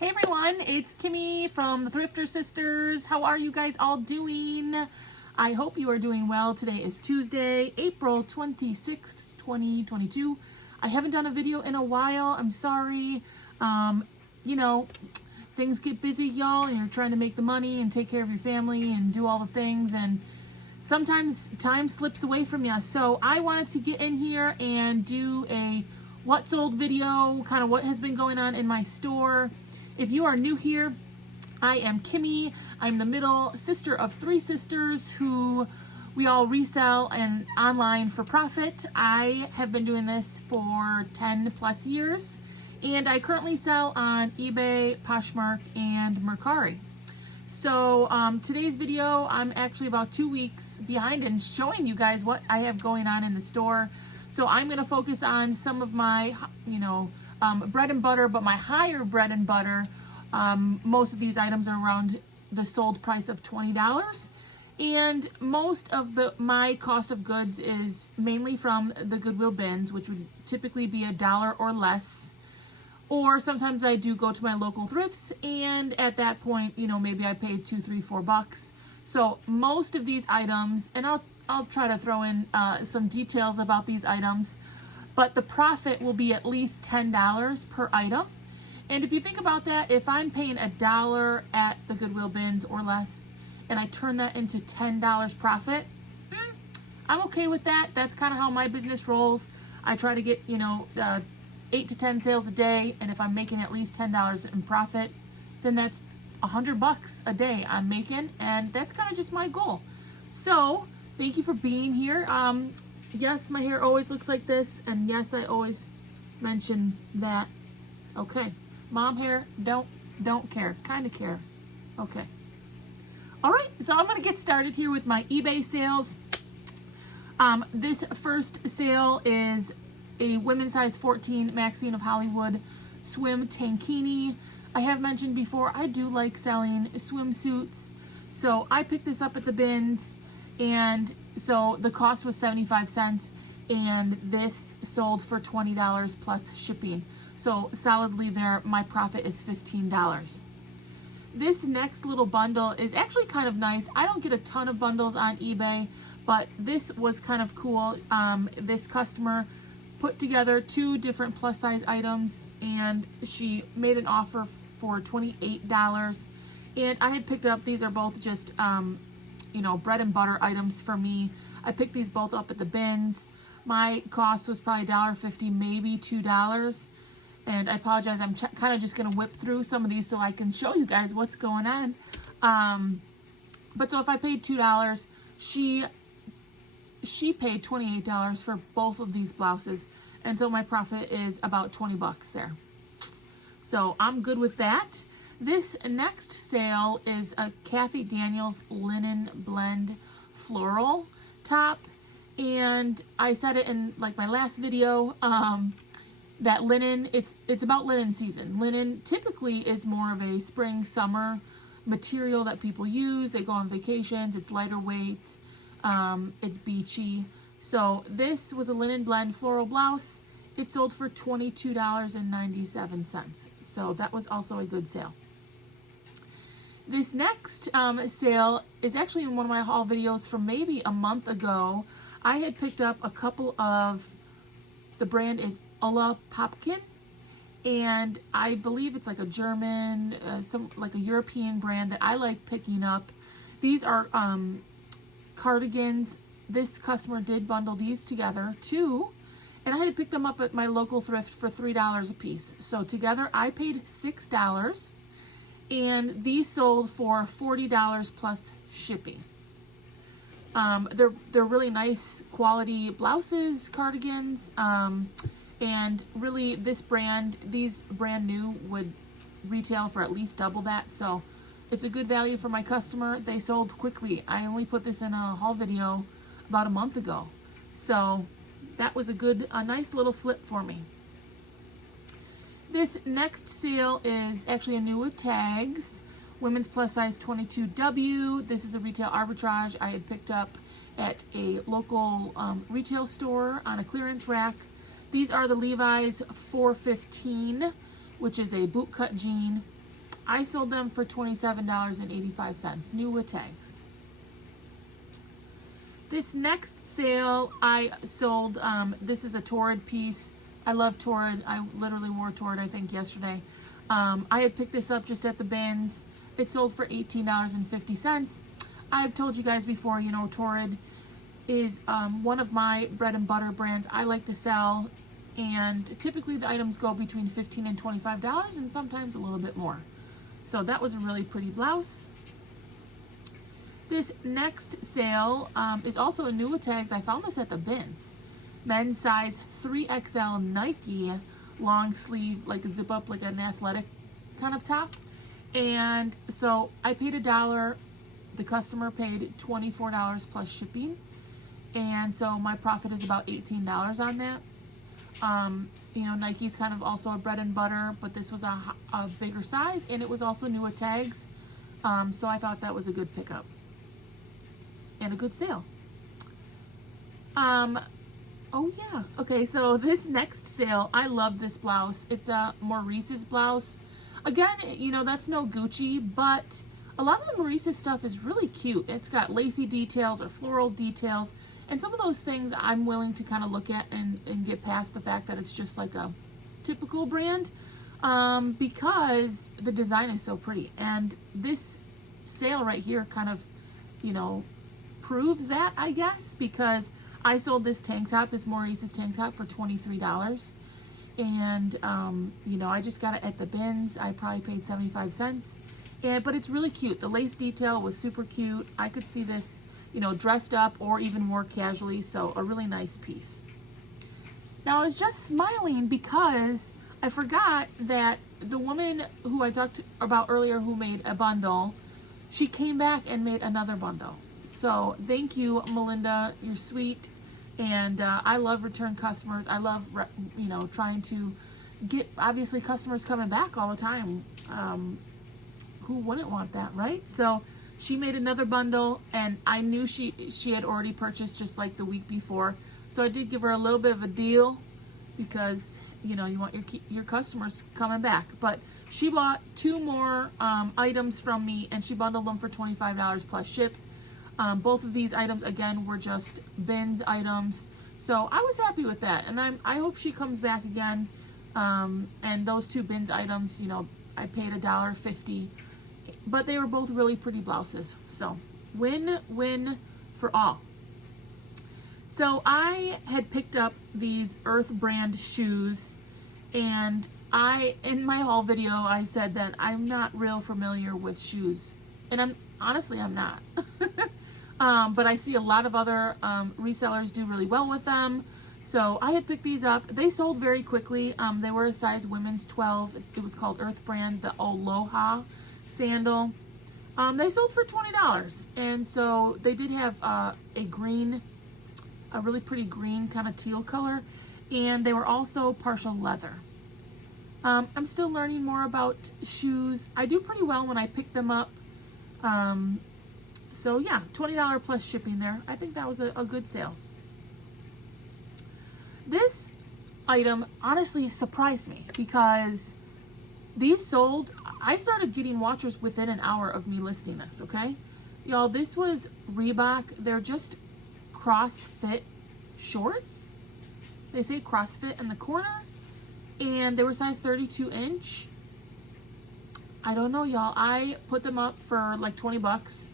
Hey everyone, it's Kimmie from the Thrifter Sisters. How are you guys all doing? I hope you are doing well. Today is Tuesday, April 26th, 2022. I haven't done a video in a while. I'm sorry. You know, things get busy, y'all, and you're trying to make the money and take care of your family and do all the things, and sometimes time slips away from you. So I wanted to get in here and do a what sold video, kind of what has been going on in my store. If you are new here, I am Kimmie. I'm the middle sister of three sisters who we all resell and online for profit. I have been doing this for 10 plus years, and I currently sell on eBay, Poshmark, and Mercari. So today's video, I'm actually about 2 weeks behind in showing you guys what I have going on in the store. So I'm going to focus on some of my, bread and butter, but my higher bread and butter. Most of these items are around the sold price of $20. And most of my cost of goods is mainly from the Goodwill bins, which would typically be $1 or less. Or sometimes I do go to my local thrifts, and at that point, maybe I pay $2, $3, $4. So most of these items, and I'll try to throw in some details about these items, but the profit will be at least $10 per item. And if you think about that, if I'm paying $1 at the Goodwill bins or less, and I turn that into $10 profit, I'm okay with that. That's kind of how my business rolls. I try to get, 8 to 10 sales a day, and if I'm making at least $10 in profit, then that's $100 a day I'm making, and that's kind of just my goal. So thank you for being here. Yes, my hair always looks like this, and yes, I always mention that. Okay, mom hair, don't care, kind of care. Okay. All right, so I'm gonna get started here with my eBay sales. This first sale is a women's size 14 Maxine of Hollywood swim tankini. I have mentioned before, I do like selling swimsuits. So I picked this up at the bins, and so the cost was 75 cents, and this sold for $20 plus shipping. So solidly there, my profit is $15. This next little bundle is actually kind of nice. I don't get a ton of bundles on eBay, but this was kind of cool. This customer put together 2 different plus size items, and she made an offer for $28. And I had picked up, these are both just, bread and butter items for me. I picked these both up at the bins. My cost was probably $1.50, maybe $2. And I apologize, I'm kind of just going to whip through some of these so I can show you guys what's going on. But so if I paid $2, she paid $28 for both of these blouses, and so my profit is about $20 there. So I'm good with that. This next sale is a Cathy Daniels linen blend floral top, and I said it in like my last video, that linen, it's about linen season. Linen typically is more of a spring summer material that people use. They go on vacations, it's lighter weight. It's beachy. So this was a linen blend floral blouse. It sold for $22.97. So that was also a good sale. This next sale is actually in one of my haul videos from maybe a month ago. I had picked up a couple of, the brand is Aloha Popkin, and I believe it's like a German, like a European brand that I like picking up. These are cardigans. This customer did bundle these together too, and I had picked them up at my local thrift for $3 a piece. So together I paid $6, and these sold for $40 plus shipping. They're really nice quality blouses, cardigans, and really this brand, these brand new would retail for at least double that. So it's a good value for my customer. They sold quickly. I only put this in a haul video about a month ago. So that was a nice little flip for me. This next sale is actually a new with tags. Women's plus size 22W. This is a retail arbitrage I had picked up at a local retail store on a clearance rack. These are the Levi's 415, which is a bootcut jean. I sold them for $27.85, new with tags. This next sale I sold, this is a Torrid piece. I love Torrid. I literally wore Torrid, I think, yesterday. I had picked this up just at the bins. It sold for $18.50. I've told you guys before, you know, Torrid is one of my bread and butter brands I like to sell. And typically the items go between $15 and $25 and sometimes a little bit more. So that was a really pretty blouse. This next sale is also a new with tags. I found this at the bins. Men's size 3XL Nike long sleeve, like a zip up, like an athletic kind of top. And so I paid $1. The customer paid $24 plus shipping. And so my profit is about $18 on that. You know, Nike's kind of also a bread and butter, but this was a bigger size, and it was also new with tags. So I thought that was a good pickup and a good sale. Oh yeah, okay, so this next sale, I love this blouse. It's a Maurice's blouse. Again, you know, that's no Gucci, but a lot of the Maurice's stuff is really cute. It's got lacy details or floral details, and some of those things I'm willing to kind of look at and get past the fact that it's just like a typical brand, because the design is so pretty. And this sale right here kind of, you know, proves that, I guess, because I sold this tank top, this Maurice's tank top, for $23. And, you know, I just got it at the bins. I probably paid 75 cents. But it's really cute. The lace detail was super cute. I could see this, you know, dressed up or even more casually. So a really nice piece. Now I was just smiling because I forgot that the woman who I talked about earlier who made a bundle, she came back and made another bundle. So thank you, Melinda. You're sweet. And I love return customers. I love, you know, trying to get, obviously, customers coming back all the time. Who wouldn't want that, right? So she made another bundle, and I knew she had already purchased just like the week before. So I did give her a little bit of a deal because, you know, you want your customers coming back. But she bought 2 more items from me, and she bundled them for $25 plus ship. Both of these items, again, were just bins items. So I was happy with that. And I hope she comes back again. And those 2 bins items, you know, I paid $1.50. But they were both really pretty blouses. So win-win for all. So I had picked up these Earth brand shoes. And in my haul video, I said that I'm not real familiar with shoes. And honestly, I'm not. But I see a lot of other resellers do really well with them. So I had picked these up. They sold very quickly. They were a size women's 12. It was called Earth brand, the Aloha sandal. They sold for $20. And so they did have a really pretty green kind of teal color. And they were also partial leather. I'm still learning more about shoes. I do pretty well when I pick them up. So yeah, $20 plus shipping there. I think that was a good sale. This item honestly surprised me because these sold, I started getting watchers within an hour of me listing this, okay? Y'all, this was Reebok. They're just CrossFit shorts. They say CrossFit in the corner. And they were size 32 inch. I don't know, y'all. I put them up for like 20 bucks.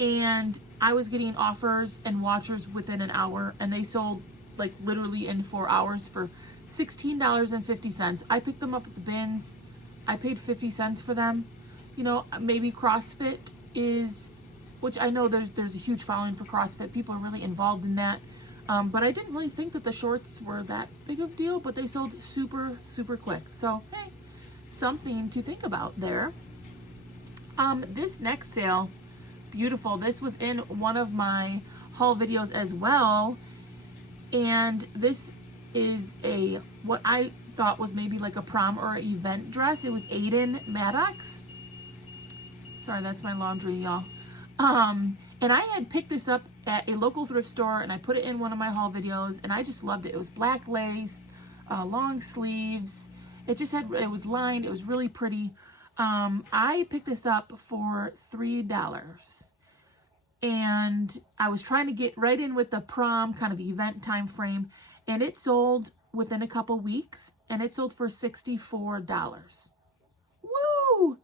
And I was getting offers and watchers within an hour. And they sold like literally in 4 hours for $16.50. I picked them up at the bins. I paid 50 cents for them. You know, maybe CrossFit is, which I know there's a huge following for CrossFit. People are really involved in that. But I didn't really think that the shorts were that big of a deal, but they sold super, super quick. So, hey, something to think about there. This next sale, beautiful. This was in one of my haul videos as well. And this is what I thought was maybe like a prom or event dress. It was Aiden Maddox. Sorry, that's my laundry, y'all. And I had picked this up at a local thrift store, and I put it in one of my haul videos, and I just loved it. It was black lace, long sleeves. It was lined. It was really pretty. I picked this up for $3. And I was trying to get right in with the prom kind of event time frame, and it sold within a couple weeks, and it sold for $64. Woo!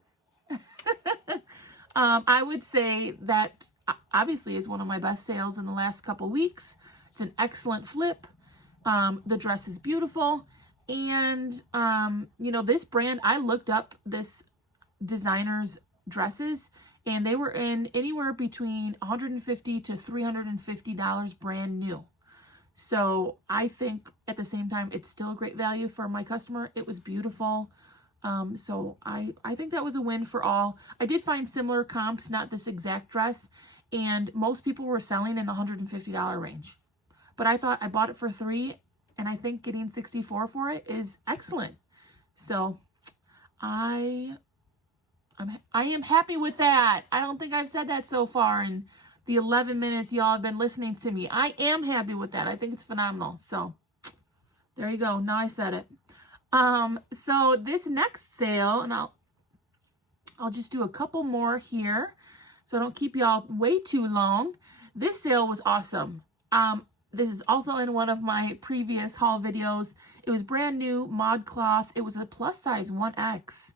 I would say that obviously is one of my best sales in the last couple weeks. It's an excellent flip. The dress is beautiful. And, you know, this brand, I looked up this designer's dresses, and they were in anywhere between $150 to $350 brand new. So I think at the same time, it's still a great value for my customer. It was beautiful. So I think that was a win for all. I did find similar comps, not this exact dress, and most people were selling in the $150 range. But I thought I bought it for $3, and I think getting $64 for it is excellent. So I am happy with that. I don't think I've said that so far in the 11 minutes y'all have been listening to me. I am happy with that. I think it's phenomenal. So there you go. Now I said it. So this next sale, and I'll just do a couple more here so I don't keep y'all way too long. This sale was awesome. This is also in one of my previous haul videos. It was brand new mod cloth. It was a plus size 1X.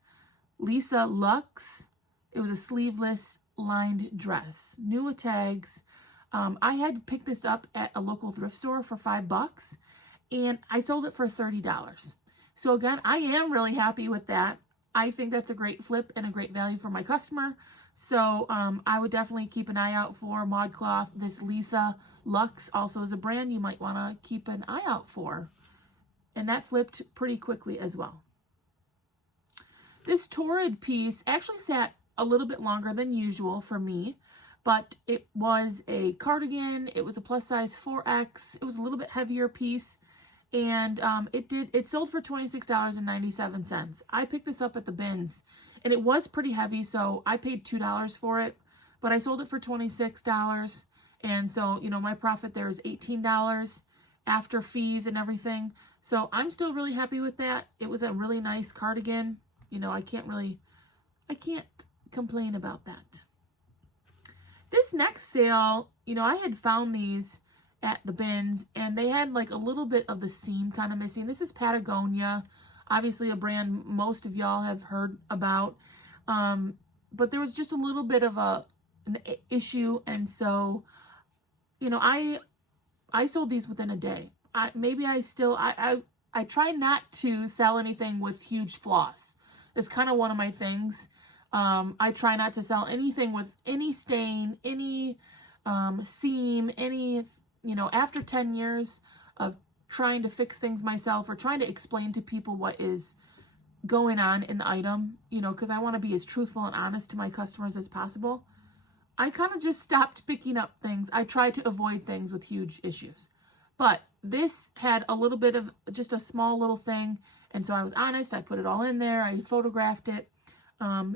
Lisa Luxe. It was a sleeveless lined dress. New with tags. I had picked this up at a local thrift store for $5, and I sold it for $30. So again, I am really happy with that. I think that's a great flip and a great value for my customer. So I would definitely keep an eye out for mod cloth. This Lisa Luxe also is a brand you might want to keep an eye out for. And that flipped pretty quickly as well. This Torrid piece actually sat a little bit longer than usual for me, but it was a cardigan. It was a plus size 4X. It was a little bit heavier piece, and it sold for $26.97. I picked this up at the bins, and it was pretty heavy, so I paid $2 for it, but I sold it for $26, and so, you know, my profit there is $18 after fees and everything. So I'm still really happy with that. It was a really nice cardigan. You know, I can't complain about that. This next sale, you know, I had found these at the bins, and they had like a little bit of the seam kind of missing. This is Patagonia, obviously a brand most of y'all have heard about, but there was just a little bit of an issue, and so, you know, I sold these within a day. I try not to sell anything with huge flaws. It's kind of one of my things. I try not to sell anything with any stain, any seam, any, you know, after 10 years of trying to fix things myself or trying to explain to people what is going on in the item, you know, because I want to be as truthful and honest to my customers as possible. I kind of just stopped picking up things. I try to avoid things with huge issues. But this had a little bit of just a small little thing. And so I was honest. I put it all in there. I photographed it.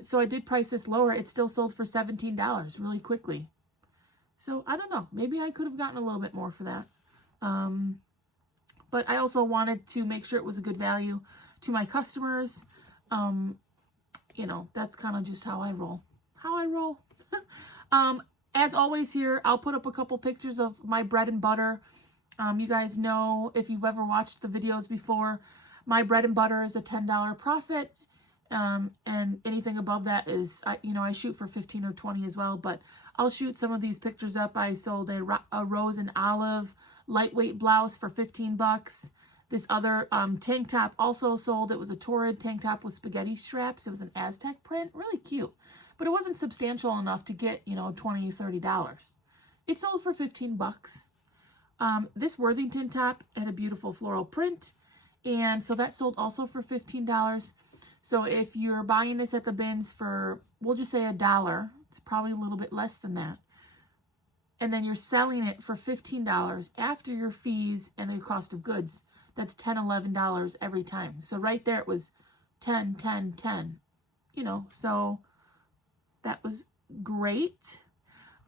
So I did price this lower. It still sold for $17 really quickly. So I don't know. Maybe I could have gotten a little bit more for that. But I also wanted to make sure it was a good value to my customers. You know, that's kind of just how I roll. As always here, I'll put up a couple pictures of my bread and butter. You guys know, if you've ever watched the videos before, my bread and butter is a $10 profit. And anything above that is, you know, I shoot for 15 or 20 as well, but I'll shoot some of these pictures up. I sold a rose and olive lightweight blouse for $15. This other tank top also sold. It was a Torrid tank top with spaghetti straps. It was an Aztec print, really cute, but it wasn't substantial enough to get, you know, $20, $30. It sold for $15. This Worthington top had a beautiful floral print, and so that sold also for $15. So if you're buying this at the bins for, we'll just say $1, it's probably a little bit less than that, and then you're selling it for $15 after your fees and your cost of goods, that's $10, $11 every time. So right there it was 10, 10, 10, you know, so that was great.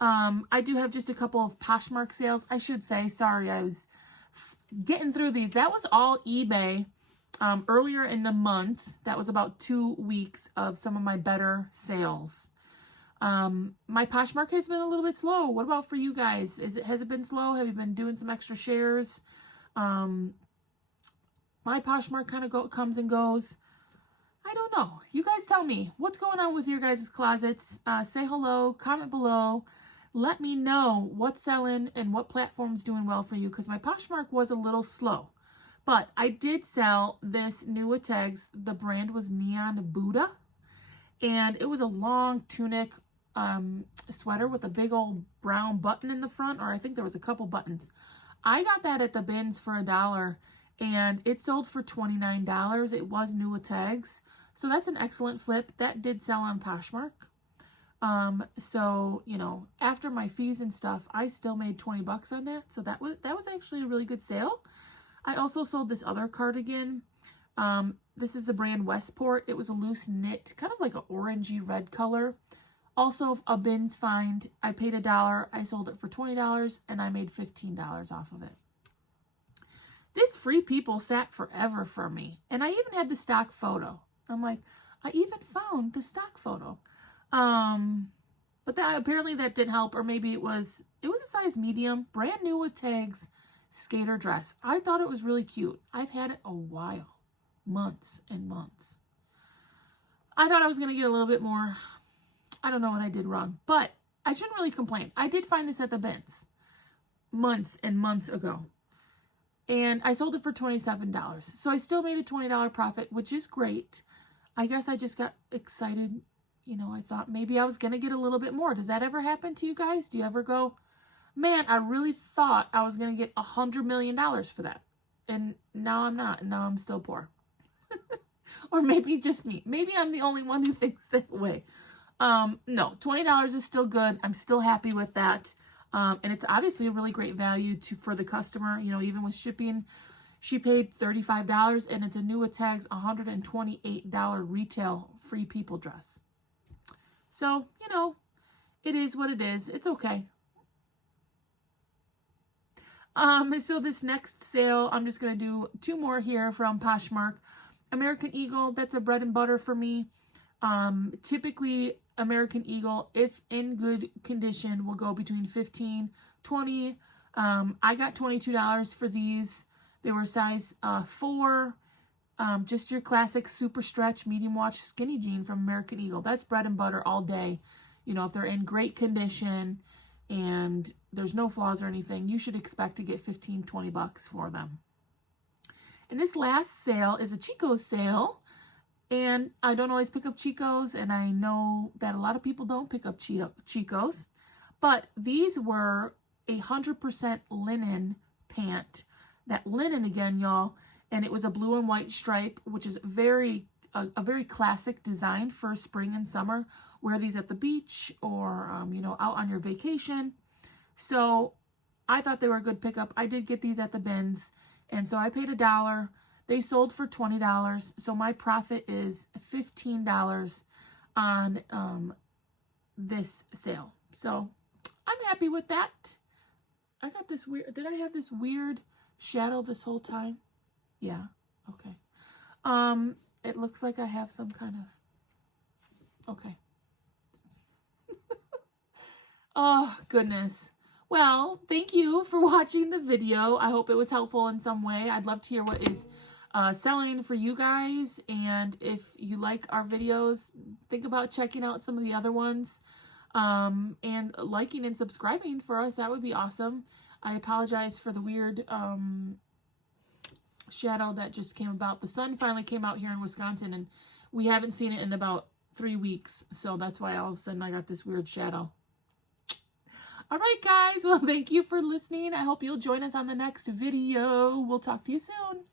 I do have just a couple of Poshmark sales. I should say, sorry, I was getting through these. That was all eBay. earlier in the month. That was about 2 weeks of some of my better sales. My Poshmark has been a little bit slow. What about for you guys? Has it been slow? Have you been doing some extra shares? My Poshmark kind of comes and goes. I don't know. You guys tell me what's going on with your guys' closets. Say hello, comment below. Let me know what's selling and what platform's doing well for you, because my Poshmark was a little slow. But I did sell this new tags. The brand was Neon Buddha. And it was a long tunic sweater with a big old brown button in the front. Or I think there was a couple buttons. I got that at the bins for $1. And it sold for $29. It was new tags. So that's an excellent flip. That did sell on Poshmark. So, you know, after my fees and stuff, I still made 20 bucks on that. So that was actually a really good sale. I also sold this other cardigan. This is the brand Westport. It was a loose knit, kind of like an orangey red color. Also a bins find. I paid $1. I sold it for $20 and I made $15 off of it. This Free People sat forever for me. And I even had the stock photo. I'm like, I even found the stock photo. But apparently that didn't help, or maybe it was a size medium, brand new with tags, skater dress. I thought it was really cute. I've had it a while, months and months. I thought I was going to get a little bit more. I don't know what I did wrong, but I shouldn't really complain. I did find this at the bins months and months ago. And I sold it for $27. So I still made a $20 profit, which is great. I guess I just got excited. You know, I thought maybe I was going to get a little bit more. Does that ever happen to you guys? Do you ever go, man, I really thought I was going to get $100 million for that. And now I'm not. And now I'm still poor. Or maybe just me. Maybe I'm the only one who thinks that way. No, $20 is still good. I'm still happy with that. And it's obviously a really great value for the customer. You know, even with shipping, she paid $35 and it's a new tags $128 retail Free People dress. So, you know, it is what it is. It's okay. So this next sale, I'm just going to do 2 more here from Poshmark. American Eagle, that's a bread and butter for me. Typically, American Eagle, if in good condition, will go between $15, $20. I got $22 for these. They were size 4. Just your classic super stretch, medium wash, skinny jean from American Eagle. That's bread and butter all day. You know, if they're in great condition and there's no flaws or anything, you should expect to get 15, 20 bucks for them. And this last sale is a Chico's sale. And I don't always pick up Chicos, and I know that a lot of people don't pick up Chicos. But these were 100% linen pant. That linen again, y'all. And it was a blue and white stripe, which is a very classic design for spring and summer. Wear these at the beach or, you know, out on your vacation. So I thought they were a good pickup. I did get these at the bins. And so I paid $1. They sold for $20. So my profit is $15 on this sale. So I'm happy with that. I got this weird, did I have this weird shadow this whole time? Yeah, okay. It looks like I have some kind of, okay. Oh, goodness. Well, thank you for watching the video. I hope it was helpful in some way. I'd love to hear what is selling for you guys. And if you like our videos, think about checking out some of the other ones. And liking and subscribing for us. That would be awesome. I apologize for the weird shadow that just came about. The sun finally came out here in Wisconsin, and we haven't seen it in about 3 weeks. So that's why all of a sudden I got this weird shadow. All right, guys. Well, thank you for listening. I hope you'll join us on the next video. We'll talk to you soon.